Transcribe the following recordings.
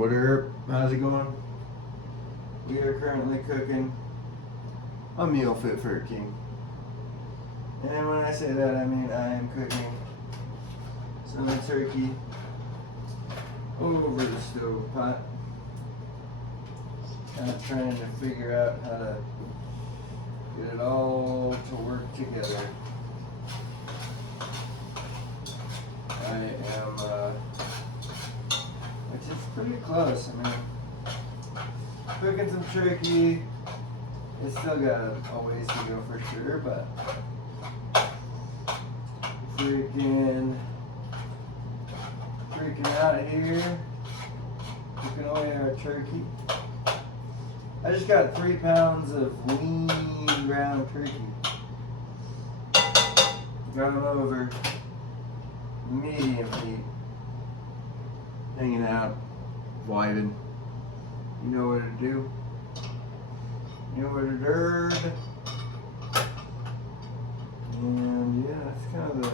What are, how's it going? We are currently cooking a meal fit for a king. And when I say that, I mean I am cooking some turkey over the stove pot. Kind of trying to figure out how to get it all to work together. I am, which is pretty close. I mean, cooking some turkey, it's still got a ways to go for sure, but freaking out here, cooking away our turkey. I just got 3 pounds of lean ground turkey. Got them over medium heat, hanging out, vibing. You know what to do. You know what to do. And yeah, that's kind of the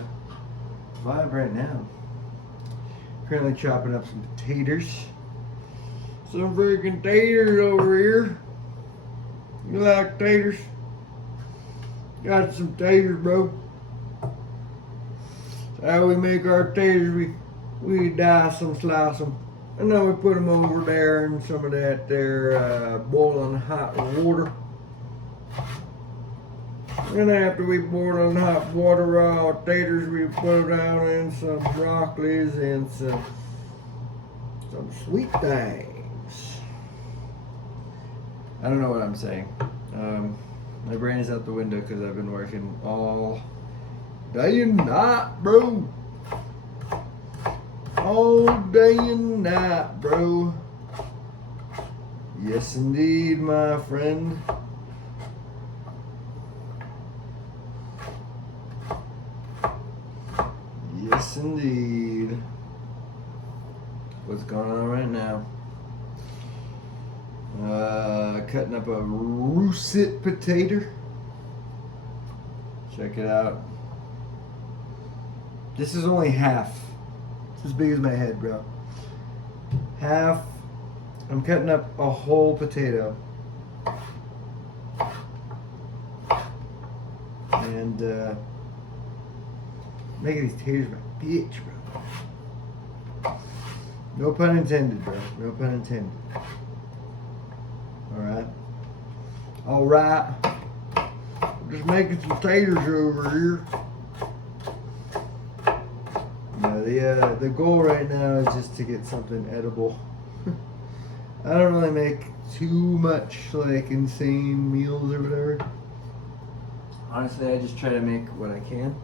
vibe right now. Currently chopping up some potatoes. Some freaking taters over here. You like taters? Got some taters, bro. That's how we make our taters. We dice them, slice them, and then we put them over there in some of that there boiling hot water. And after we boil in hot water our taters, we put down in some broccolis and some sweet things. I don't know what I'm saying. My brain is out the window because I've been working all day and night, bro. All day and night, bro. Yes, indeed, my friend. Yes, indeed. What's going on right now? Cutting up a russet potato. Check it out. This is only half. It's as big as my head, bro. Half. I'm cutting up a whole potato. And making these taters my bitch, bro. No pun intended, bro. No pun intended. Alright. Alright. Just making some taters over here. The goal right now is just to get something edible. I don't really make too much like insane meals or whatever. Honestly, I just try to make what I can.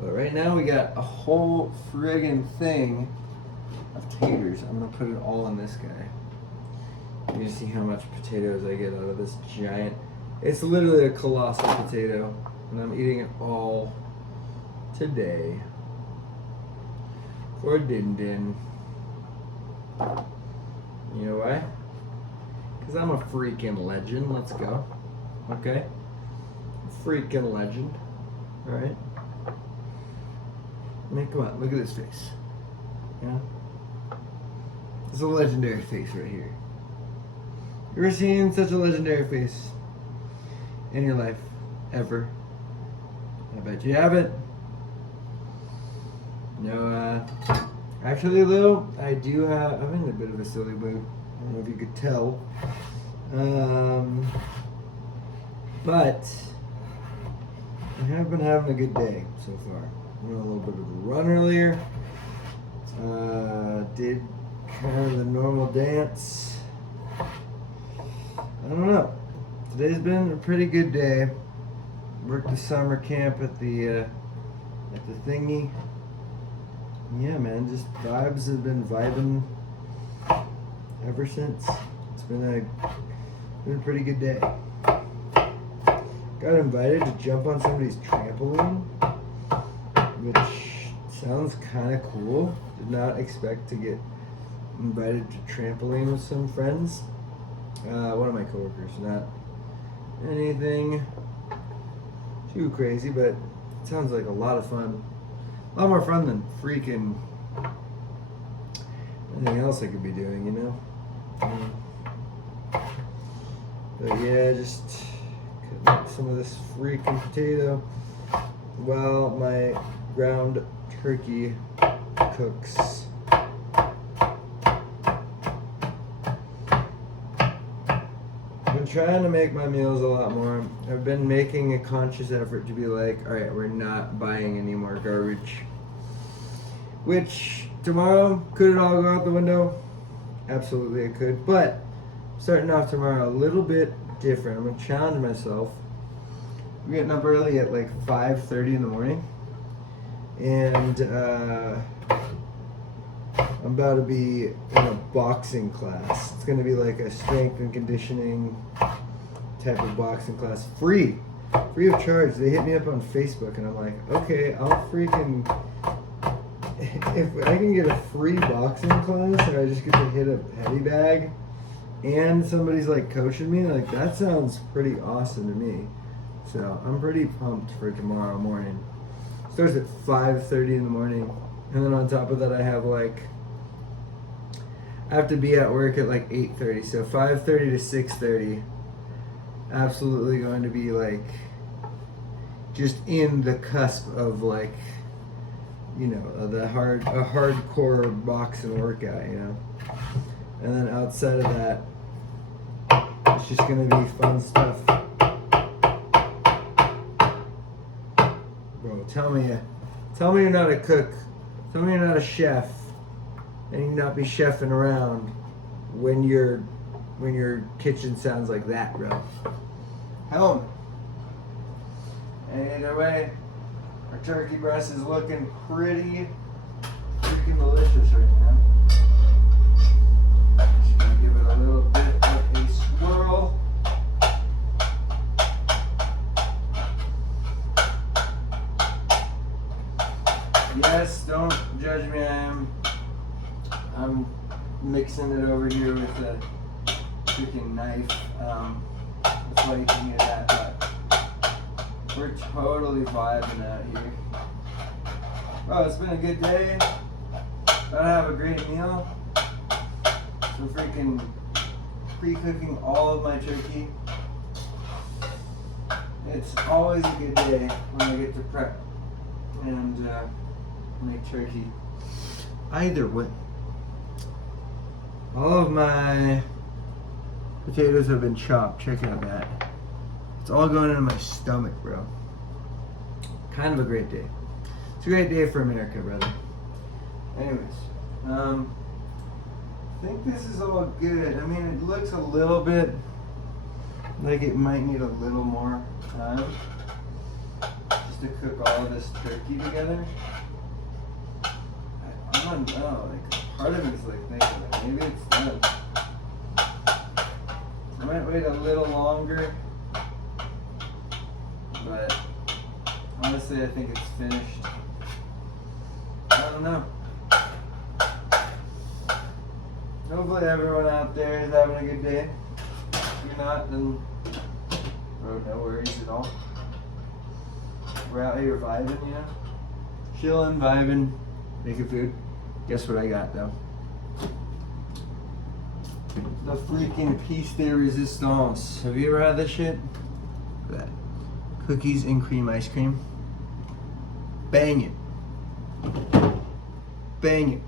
But right now we got a whole friggin' thing of taters. I'm gonna put it all in this guy. You're gonna see how much potatoes I get out of this giant. It's literally a colossal potato, and I'm eating it all today for din-din. You know why? Because I'm a freaking legend. Let's go. Okay? Freaking legend. Alright? I mean, come on. Look at this face. Yeah? It's a legendary face right here. You ever seen such a legendary face in your life? Ever? I bet you haven't. No, actually though, I do have, I'm in a bit of a silly mood. I don't know if you could tell. But I have been having a good day so far. I went on a little bit of a run earlier. Did kind of the normal dance. I don't know. Today's been a pretty good day. Worked the summer camp at the thingy. Yeah, man, just vibes have been vibing ever since. It's been a pretty good day. Got invited to jump on somebody's trampoline, which sounds kind of cool. Did not expect to get invited to trampoline with some friends. One of my coworkers, not anything too crazy, but it sounds like a lot of fun. A lot more fun than freaking anything else I could be doing, you know? But yeah, just cutting up some of this freaking potato while my ground turkey cooks. I've been trying to make my meals a lot more. I've been making a conscious effort to be like, alright, we're not buying any more garbage. Which, tomorrow, could it all go out the window? Absolutely it could. But, starting off tomorrow a little bit different. I'm going to challenge myself. I'm getting up early at like 5:30 in the morning. And I'm about to be in a boxing class. It's going to be like a strength and conditioning type of boxing class. Free of charge. They hit me up on Facebook and I'm like, okay, I'll freaking... If I can get a free boxing class or I just get to hit a heavy bag and somebody's like coaching me, like that sounds pretty awesome to me. So I'm pretty pumped for tomorrow morning. Starts at 5:30 in the morning, and then on top of that I have to be at work at like 8:30, so 5:30 to 6:30. Absolutely going to be like just in the cusp of like, you know, a hardcore boxing workout, you know. And then outside of that, it's just gonna be fun stuff. Bro, tell me you're not a cook. Tell me you're not a chef, and you not be chefing around when your kitchen sounds like that, bro. Hell, and either way, our turkey breast is looking pretty freaking delicious right now. Just gonna give it a little bit of a swirl. Yes, don't judge me. I'm mixing it over here with a freaking knife. That's why you can hear that. But we're totally vibing out here. Oh, it's been a good day. About to have a great meal. So freaking pre-cooking all of my turkey. It's always a good day when I get to prep and make turkey. Either way, all of my potatoes have been chopped. Check out that. It's all going into my stomach, bro. Kind of a great day. It's a great day for America, brother. Anyways, I think this is all good. I mean, it looks a little bit like it might need a little more time just to cook all of this turkey together. I don't know, like part of me is like thinking like maybe it's done. I might wait a little longer, but honestly I think it's finished. I don't know. Hopefully everyone out there is having a good day. If you're not, then no worries at all. We're out here vibing, you know? Chilling, vibing, making food. Guess what I got though? The freaking piece de resistance. Have you ever had this shit? Look at that. Cookies and cream ice cream. Bang it. Bang it.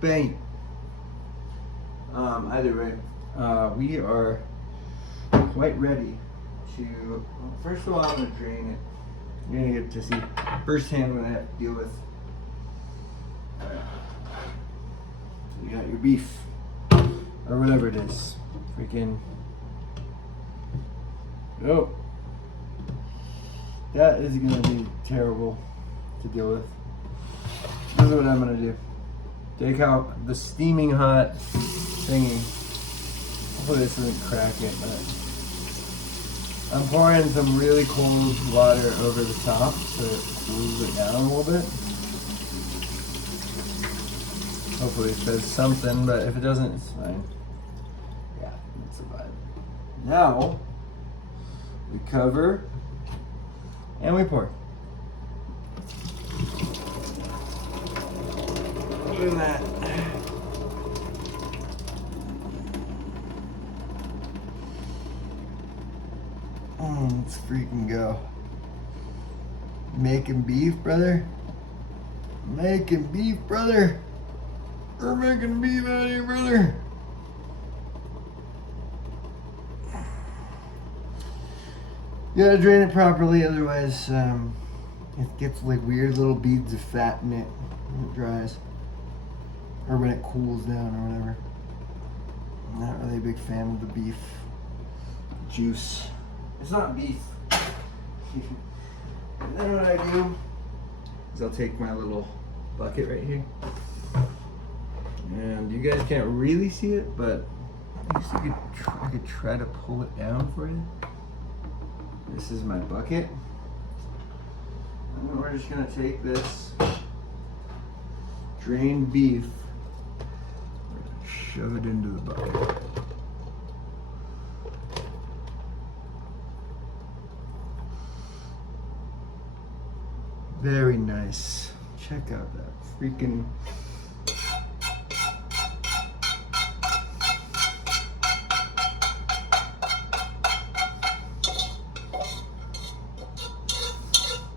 Bang it. Either way, we are quite ready to, well, first of all, I'm going to drain it. You're going to get to see firsthand what I have to deal with. Alright. So you got your beef, or whatever it is. Freaking, oh. That is going to be terrible to deal with. This is what I'm going to do. Take out the steaming hot thingy. Hopefully this doesn't crack it, but I'm pouring some really cold water over the top so it cools it down a little bit. Hopefully it does something, but if it doesn't, it's fine. Yeah, it's a vibe. Now, we cover and we pour. Look at that. Let's freaking go. Making beef, brother. Making beef, brother. We're making beef out here, brother. You gotta drain it properly, otherwise it gets like weird little beads of fat in it when it dries. Or when it cools down or whatever. I'm not really a big fan of the beef juice. It's not beef. And then what I do is I'll take my little bucket right here. And you guys can't really see it, but I guess I could try to pull it down for you. This is my bucket. And we're just gonna take this drained beef, shove it into the bucket. Very nice. Check out that freaking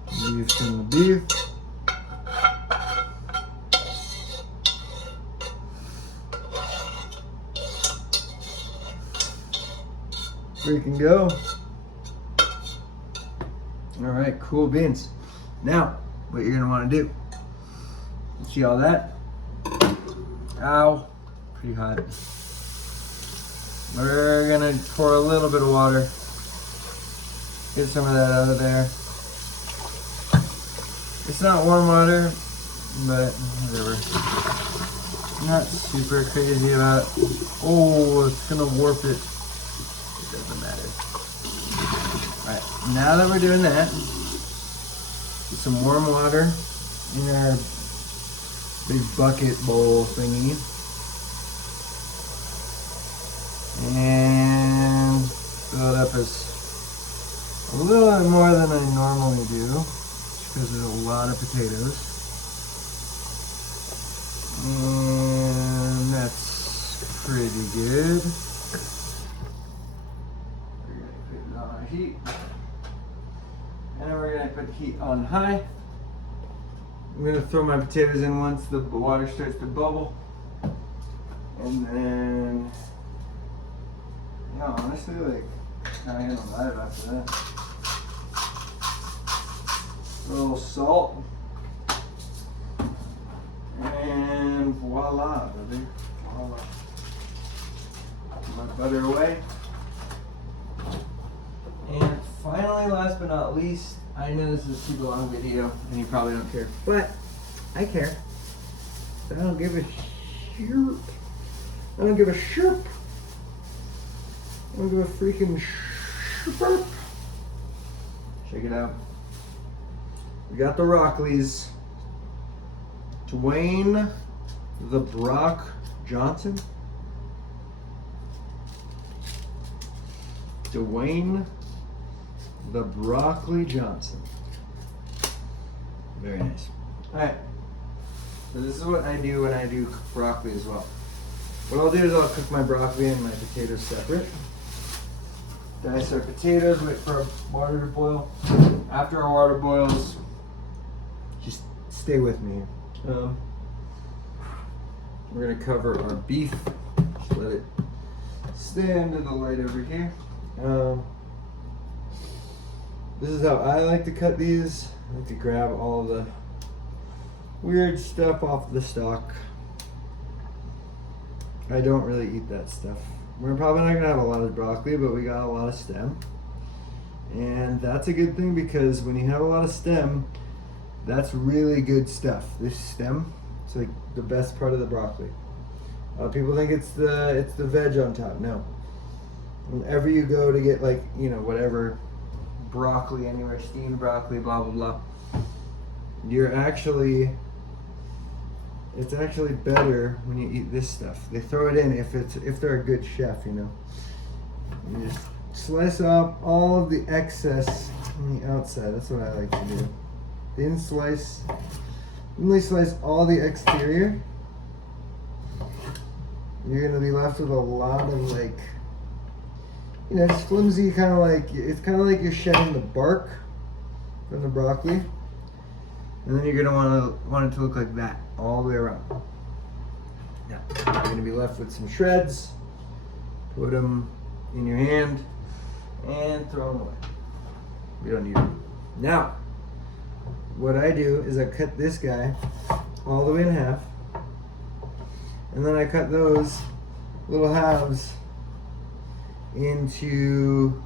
beef from the beef. Freaking go. All right, cool beans. Now, what you're gonna wanna do, see all that? Ow, pretty hot. We're gonna pour a little bit of water. Get some of that out of there. It's not warm water, but whatever. Not super crazy about, oh, it's gonna warp it. It doesn't matter. All right, now that we're doing that, get some warm water in our big bucket bowl thingy. And fill it up as a little bit more than I normally do, because there's a lot of potatoes. And that's pretty good. We're gonna put it on our heat. And then we're gonna put the heat on high. I'm gonna throw my potatoes in once the water starts to bubble. And then, yeah, honestly, like, kind of gonna live after that. A little salt. And voila, baby. Voila. Put my butter away. And finally, last but not least, I know this is a super long video and you probably don't care, but I care. I don't give a shirp. I don't give a shirp. I don't give a freaking shirp. Check it out. We got the Rockleys. Dwayne the Brock Johnson. Dwayne the Broccoli Johnson. Very nice. Alright. So this is what I do when I do broccoli as well. What I'll do is I'll cook my broccoli and my potatoes separate. Dice our potatoes, wait for our water to boil. After our water boils, just stay with me here. We're gonna cover our beef. Just let it stay under the light over here. This is how I like to cut these. I like to grab all the weird stuff off the stalk. I don't really eat that stuff. We're probably not gonna have a lot of broccoli, but we got a lot of stem. And that's a good thing, because when you have a lot of stem, that's really good stuff. This stem, it's like the best part of the broccoli. People think it's the veg on top. No. Whenever you go to get, like, you know, whatever broccoli anywhere, steamed broccoli, blah blah blah, it's actually better when you eat this stuff. They throw it in if they're a good chef, you know. You just slice off all of the excess on the outside. That's what I like to do. Thin slice, only slice all the exterior. You're gonna be left with a lot of, like, you know, it's flimsy, kind of like, it's kind of like you're shedding the bark from the broccoli. And then you're gonna want it to look like that all the way around. Now, you're gonna be left with some shreds. Put them in your hand and throw them away. We don't need them. Now, what I do is I cut this guy all the way in half, and then I cut those little halves into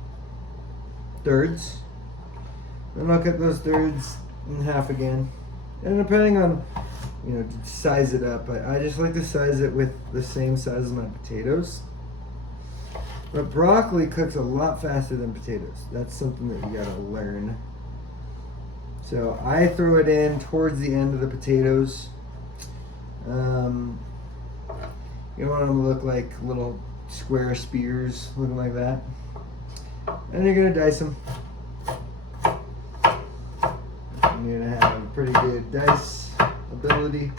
thirds. Then I'll cut those thirds in half again. And depending on, you know, to size it up, I just like to size it with the same size as my potatoes. But broccoli cooks a lot faster than potatoes. That's something that you gotta learn. So I throw it in towards the end of the potatoes. You want them to look like little square spears, looking like that. And you're gonna dice them. And you're gonna have a pretty good dice ability.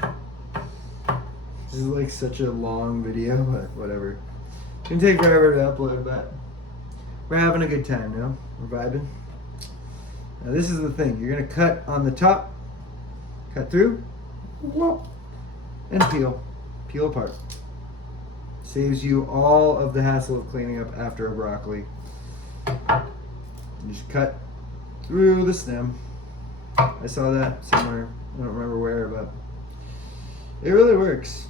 This is like such a long video, but whatever. It can take forever to upload, but we're having a good time, you know? We're vibing. Now this is the thing. You're gonna cut on the top, cut through, and peel. Peel apart. Saves you all of the hassle of cleaning up after a broccoli. You just cut through the stem. I saw that somewhere. I don't remember where, but it really works.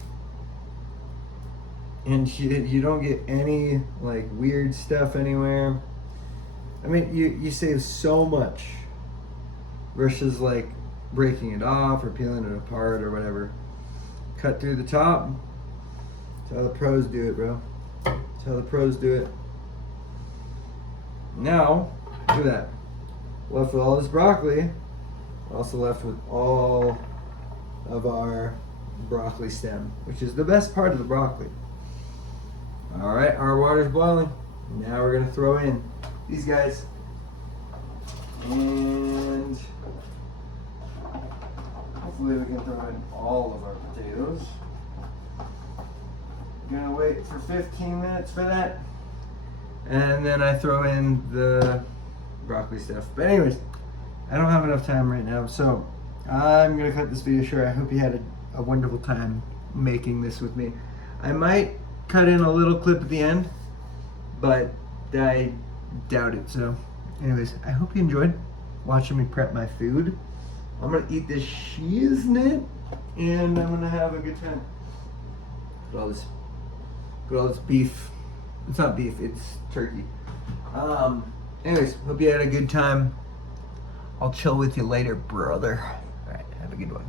And you don't get any like weird stuff anywhere. I mean, you save so much versus like breaking it off or peeling it apart or whatever. Cut through the top. That's how the pros do it, bro. That's how the pros do it. Now, look at that. Left with all this broccoli. Also left with all of our broccoli stem, which is the best part of the broccoli. All right, our water's boiling. Now we're gonna throw in these guys. And hopefully we can throw in all of our potatoes. Gonna wait for 15 minutes for that. And then I throw in the broccoli stuff. But anyways, I don't have enough time right now, so I'm gonna cut this video short. I hope you had a wonderful time making this with me. I might cut in a little clip at the end, but I doubt it. So anyways, I hope you enjoyed watching me prep my food. I'm gonna eat this shiznit and I'm gonna have a good time. Look at all this beef. It's not beef, it's turkey. Anyways, hope you had a good time. I'll chill with you later, brother. All right, have a good one.